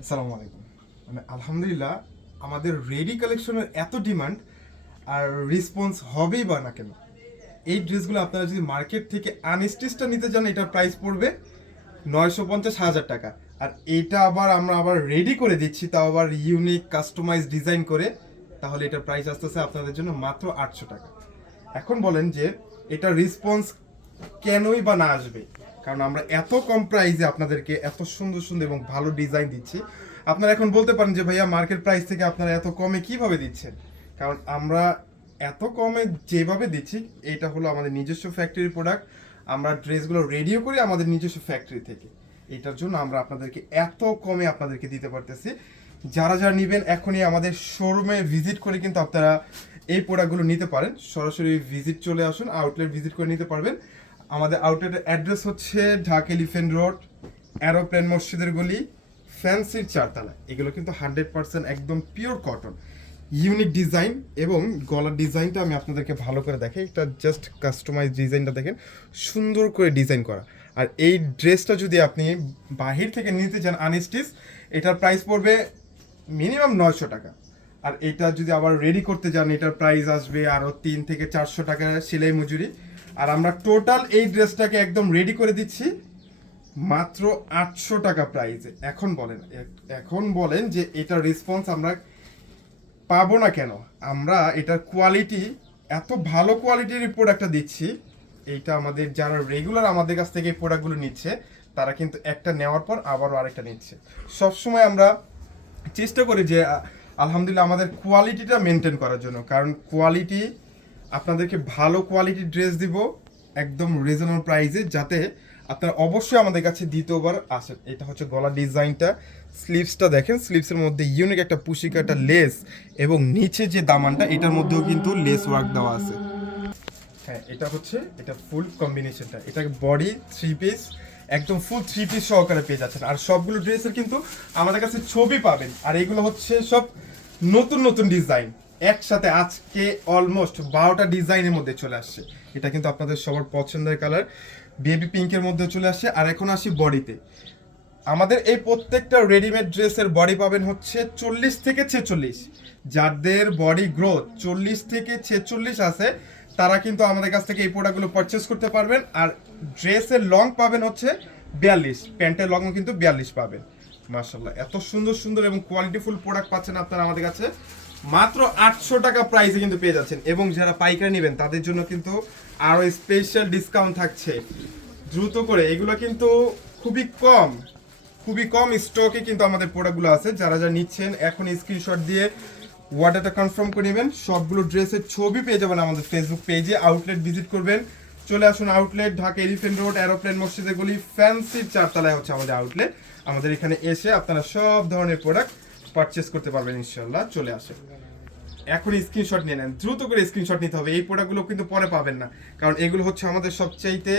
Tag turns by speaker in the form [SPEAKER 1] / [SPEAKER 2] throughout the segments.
[SPEAKER 1] আসসালামু আলাইকুম। মানে আলহামদুলিল্লাহ, আমাদের রেডি কালেকশনের এত ডিমান্ড আর রেসপন্স হবেই বা না কেন? এই ড্রেসগুলো আপনারা যদি মার্কেট থেকে আনস্টিচটা নিতে চান, এটার প্রাইস পড়বে নয়শো পঞ্চাশ, হাজার টাকা। আর এটা আবার আমরা আবার রেডি করে দিচ্ছি, তাও আবার ইউনিক কাস্টমাইজ ডিজাইন করে, তাহলে এটার প্রাইস আসতেছে আপনাদের জন্য মাত্র আটশো টাকা। এখন বলেন যে, এটা রেসপন্স কেনই বা না আসবে? কারণ আমরা এত কম প্রাইসে আপনাদেরকে এত সুন্দর সুন্দর এবং ভালো ডিজাইন দিচ্ছি। আপনারা এখন বলতে পারেন যে, ভাইয়া মার্কেট প্রাইস থেকে আপনারা এত কমে কীভাবে দিচ্ছেন? কারণ আমরা এত কমে যেভাবে দিচ্ছি, এটা হলো আমাদের নিজস্ব ফ্যাক্টরির প্রোডাক্ট আমরা ড্রেসগুলো রেডিও করি আমাদের নিজস্ব ফ্যাক্টরি থেকে। এটার জন্য আমরা আপনাদেরকে এত কমে আপনাদেরকে দিতে পারতেছি। যারা যারা নেবেন, এখনই আমাদের শোরুমে ভিজিট করে কিন্তু আপনারা এই প্রোডাক্টগুলো নিতে পারেন। সরাসরি ভিজিট চলে আসুন আউটলেট ভিজিট করে নিতে পারবেন। আমাদের আউটলেটের অ্যাড্রেস হচ্ছে ঢাকা এলিফেন্ট রোড অ্যারোপ্লেন মসজিদের গলি ফ্যান্সির চারতলা। এগুলো কিন্তু হান্ড্রেড পার্সেন্ট একদম পিওর কটন ইউনিক ডিজাইন এবং গলার ডিজাইনটা আমি আপনাদেরকে ভালো করে দেখাই। এটা জাস্ট কাস্টমাইজ ডিজাইনটা দেখেন। সুন্দর করে ডিজাইন করা। আর এই ড্রেসটা যদি আপনি বাহির থেকে নিতে চান আনস্টিচ, এটার প্রাইস পড়বে মিনিমাম নয়শো টাকা। আর এটা যদি আবার রেডি করতে যান এটার প্রাইস আসবে আরও তিন থেকে চারশো টাকা সেলাই মজুরি। আর আমরা টোটাল এই ড্রেসটাকে একদম রেডি করে দিচ্ছি। মাত্র আটশো টাকা প্রাইসে এখন বলেন এখন বলেন যে এটার রেসপন্স আমরা পাবো না কেন? আমরা এটার কোয়ালিটি এত ভালো কোয়ালিটির প্রোডাক্টটা দিচ্ছি। এইটা আমাদের যারা রেগুলার আমাদের কাছ থেকে এই প্রোডাক্টগুলো নিচ্ছে, তারা কিন্তু একটা নেওয়ার পর আবারও আরেকটা নিচ্ছে। সবসময় আমরা চেষ্টা করি যে আলহামদুলিল্লাহ আমাদের কোয়ালিটিটা মেনটেন করার জন্য। কারণ কোয়ালিটি আপনাদেরকে ভালো কোয়ালিটির ড্রেস দিব একদম রিজনেবল প্রাইসে যাতে আপনারা অবশ্যই আমাদের কাছে দ্বিতীয়বার আসেন। এটা হচ্ছে গলার ডিজাইনটা। স্লিভসটা দেখেন, স্লিভসের মধ্যে ইউনিক একটা পুশিকা একটা লেস এবং নিচে যে দামানটা, এটার মধ্যেও কিন্তু লেস ওয়ার্ক দেওয়া আছে। হ্যাঁ এটা হচ্ছে, এটা ফুল কম্বিনেশনটা এটা বডি থ্রি পিস একদম ফুল থ্রি পিস সহকারে পেয়ে যাচ্ছেন। আর সবগুলো ড্রেসের কিন্তু আমাদের কাছে ছবি পাবেন। আর এগুলো হচ্ছে সব নতুন নতুন ডিজাইন একসাথে আজকে অলমোস্ট বারোটা ডিজাইনের মধ্যে চলে আসছে। এটা কিন্তু আপনাদের সবার পছন্দের কালার বেবি পিঙ্কের মধ্যে চলে আসছে, আর এখন আসি বডিতে আমাদের এই প্রত্যেকটা রেডিমেড ড্রেসের বডি পাবেন হচ্ছে চল্লিশ থেকে ছেচল্লিশ। যাদের বডি গ্রোথ চল্লিশ থেকে ছেচল্লিশ আছে, তারা কিন্তু আমাদের কাছ থেকে এই প্রোডাক্টগুলো পারচেস করতে পারবেন। আর ড্রেসের লং পাবেন হচ্ছে বিয়াল্লিশ। প্যান্টের লংও কিন্তু বিয়াল্লিশ পাবেন। মার্শাল্লাহ এত সুন্দর সুন্দর এবং কোয়ালিটিফুল প্রোডাক্ট পাচ্ছেন আপনারা আমাদের কাছে। মাত্র আটশো টাকা প্রাইসে কিন্তু পেয়ে যাচ্ছেন। এবং যারা পাইকারি নেবেন, তাদের জন্য কিন্তু আরও স্পেশাল ডিসকাউন্ট থাকছে। দ্রুত করে, এগুলো কিন্তু খুবই কম। খুবই কম স্টকে কিন্তু আমাদের প্রোডাক্টগুলো আছে। যারা যারা নিচ্ছেন, এখন স্ক্রিনশট দিয়ে অর্ডারটা কনফার্ম করে নেবেন। সবগুলো ড্রেসের ছবি পেয়ে যাবেন আমাদের ফেসবুক পেজে আউটলেট ভিজিট করবেন। চলে আসুন outlet Dhaka elephant road aeroplane মসজিদের গলি ফ্যান্সির চারতলায় হচ্ছে আমাদের আউটলেট আমাদের এখানে এসে আপনারা সব ধরনের প্রোডাক্ট পারচেস করতে পারবেন ইনশাল্লাহ চলে আসেন। এখন স্ক্রিনশট নিয়ে নেন। দ্রুত করে স্ক্রিনশট নিতে হবে। এই প্রোডাক্টগুলো কিন্তু পরে পাবেন না। কারণ এগুলো হচ্ছে আমাদের সবচাইতে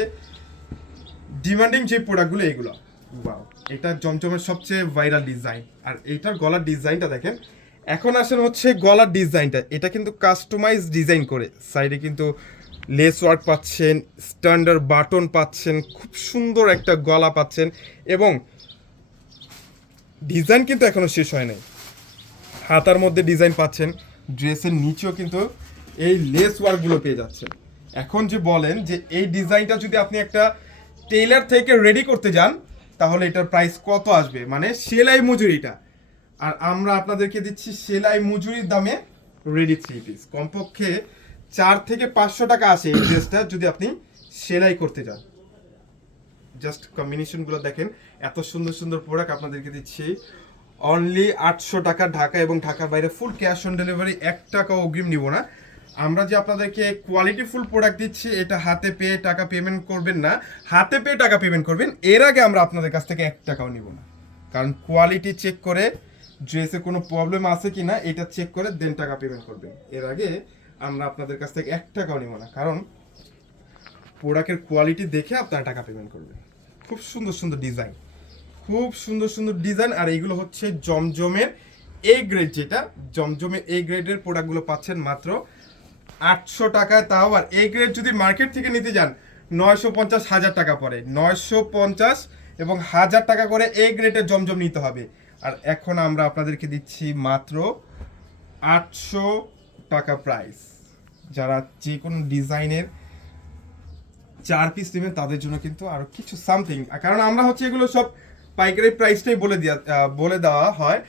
[SPEAKER 1] ডিমান্ডিং যে প্রোডাক্টগুলো এগুলো। ওয়াও এটা জমজমের সবচেয়ে ভাইরাল ডিজাইন আর এইটার গলার ডিজাইনটা দেখেন। এখন আসেন হচ্ছে গলার ডিজাইনটা এটা কিন্তু কাস্টমাইজ ডিজাইন করে। সাইডে কিন্তু লেস ওয়ার্ক পাচ্ছেন স্ট্যান্ডার্ড বাটন পাচ্ছেন, খুব সুন্দর একটা গলা পাচ্ছেন এবং ডিজাইন কিন্তু এখনও শেষ হয় নাই। হাতার মধ্যে ডিজাইন পাচ্ছেন, ড্রেসের নিচেও কিন্তু এই লেস ওয়ার্কগুলো পেয়ে যাচ্ছেন। এখন যে বলেন যে এই ডিজাইনটা যদি আপনি একটা টেইলার থেকে রেডি করতে যান, তাহলে এটার প্রাইস কত আসবে? মানে সেলাই মজুরিটা। আর আমরা আপনাদেরকে দিচ্ছি সেলাই মজুরির দামে রেডি থ্রি পিস কমপক্ষে চার থেকে পাঁচশো টাকা আসে এই ড্রেসটা যদি আপনি সেলাই করতে যান। জাস্ট কম্বিনেশনগুলো দেখেন, এত সুন্দর সুন্দর প্রোডাক্ট আপনাদেরকে দিচ্ছি। অনলি আটশো টাকা ঢাকা এবং ঢাকার বাইরে ফুল ক্যাশ অন ডেলিভারি এক টাকা অগ্রিম নিব না। আমরা যে আপনাদেরকে কোয়ালিটি ফুল প্রোডাক্ট দিচ্ছি, এটা হাতে পেয়ে টাকা পেমেন্ট করবেন না। হাতে পেয়ে টাকা পেমেন্ট করবেন, এর আগে আমরা আপনাদের কাছ থেকে এক টাকাও নিব না। কারণ কোয়ালিটি চেক করে ড্রেসে কোনো প্রবলেম আছে কি না এটা চেক করে দেন টাকা পেমেন্ট করবেন। এর আগে আমরা আপনাদের কাছ থেকে এক টাকাও নিব না। কারণ প্রোডাক্টের কোয়ালিটি দেখে আপনারা টাকা পেমেন্ট করবেন। খুব সুন্দর সুন্দর ডিজাইন। খুব সুন্দর সুন্দর ডিজাইন আর এইগুলো হচ্ছে জমজমের এ গ্রেড যেটা। জমজমের এ গ্রেডের প্রোডাক্টগুলো পাচ্ছেন মাত্র আটশো টাকায় তাও। আর এ গ্রেড যদি মার্কেট থেকে নিতে যান, নয়শো পঞ্চাশ হাজার টাকা পড়ে। নয়শো পঞ্চাশ এবং হাজার টাকা করে এ গ্রেডের জমজম নিতে হবে। আর এখন আমরা আপনাদেরকে দিচ্ছি মাত্র আটশো টাকা প্রাইস যারা যে কোনো ডিজাইনের চার পিস নেবেন, তাদের জন্য কিন্তু আরও কিছু সামথিং কারণ আমরা হচ্ছে এগুলো সব পাইকারি প্রাইসটাই বলে দেওয়া বলে দেওয়া হয়।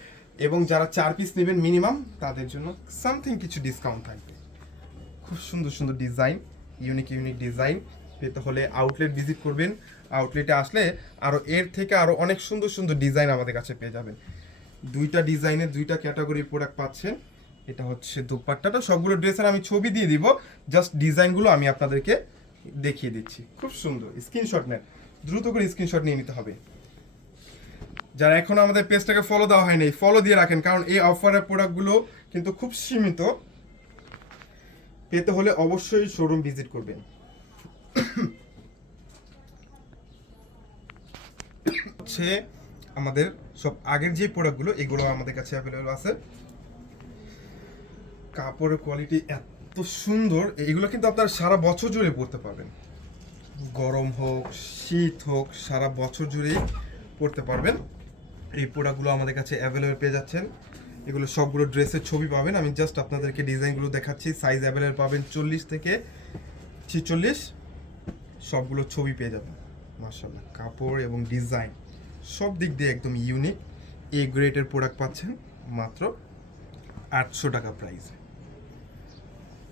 [SPEAKER 1] এবং যারা চার পিস নেবেন মিনিমাম তাদের জন্য সামথিং কিছু ডিসকাউন্ট থাকবে। খুব সুন্দর সুন্দর ডিজাইন ইউনিক ইউনিক ডিজাইন পেতে হলে আউটলেট ভিজিট করবেন। আউটলেটে আসলে আরও এর থেকে আরও অনেক সুন্দর সুন্দর ডিজাইন আমাদের কাছে পেয়ে যাবেন। দুইটা ডিজাইনের দুইটা ক্যাটাগরির প্রোডাক্ট পাচ্ছেন। এটা হচ্ছে দুপাট্টাটা। সবগুলো ড্রেসের আমি ছবি দিয়ে দিব। জাস্ট ডিজাইনগুলো আমি আপনাদেরকে দেখিয়ে দিচ্ছি। খুব সুন্দর। স্ক্রিনশট নেন। দ্রুত করে স্ক্রিনশট নিয়ে নিতে হবে। যারা এখনও আমাদের পেজটাকে ফলো দেওয়া হয়নি ফলো দিয়ে রাখেন, কারণ এই অফারের প্রোডাক্টগুলো কিন্তু খুব সীমিত। পেতে হলে অবশ্যই শোরুম ভিজিট করবেন। হচ্ছে আমাদের সব আগের যে প্রোডাক্টগুলো এগুলো আমাদের কাছে অ্যাভেলেবল আছে। কাপড়ের কোয়ালিটি এত সুন্দর, এগুলো কিন্তু আপনারা সারা বছর জুড়ে পরতে পারবেন। গরম হোক, শীত হোক, সারা বছর জুড়েই পরতে পারবেন। এই প্রোডাক্টগুলো আমাদের কাছে অ্যাভেলেবেল পেয়ে যাচ্ছেন। এগুলো সবগুলো ড্রেসের ছবি পাবেন। আমি জাস্ট আপনাদেরকে ডিজাইনগুলো দেখাচ্ছি। সাইজ অ্যাভেলেবেল পাবেন চল্লিশ থেকে ছিচল্লিশ। সবগুলো ছবি পেয়ে যাবেন। মার্শাল্লাহ কাপড় এবং ডিজাইন সব দিক দিয়ে একদম ইউনিক এ গ্রেডের প্রোডাক্ট পাচ্ছেন মাত্র আটশো টাকা প্রাইসে